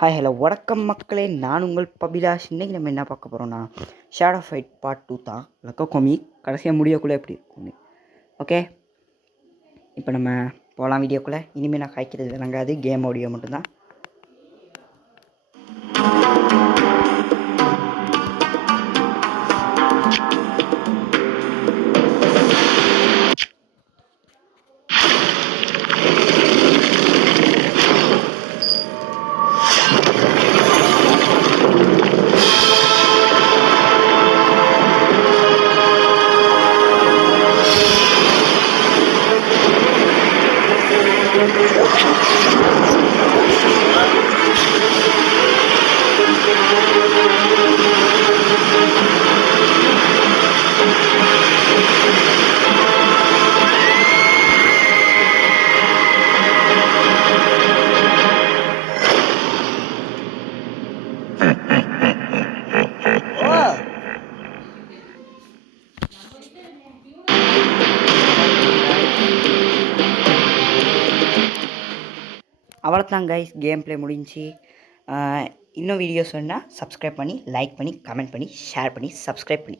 Hi hello வணக்கம் மக்களே, நான் உங்கள் பபிலாஷ். இன்றைக்கி நம்ம என்ன பார்க்க போகிறோன்னா ஷேடோ ஃபைட் பார்ட் 2 தான். லக்கோ கோமி கடைசியாக முடியக்குள்ளே எப்படி இருக்கும்னு. ஓகே, இப்போ நம்ம போகலாம் வீடியோக்குள்ளே. இனிமேல் நான் காய்க்கிறது விளங்காது, கேம் ஆடியோ மட்டும்தான். அவ்வளோதான் கைஸ், கேம் ப்ளே முடிஞ்சு. இன்னும் வீடியோஸ் வேணால் சப்ஸ்கிரைப் பண்ணி, லைக் பண்ணி, கமெண்ட் பண்ணி, ஷேர் பண்ணி, சப்ஸ்கிரைப் பண்ணி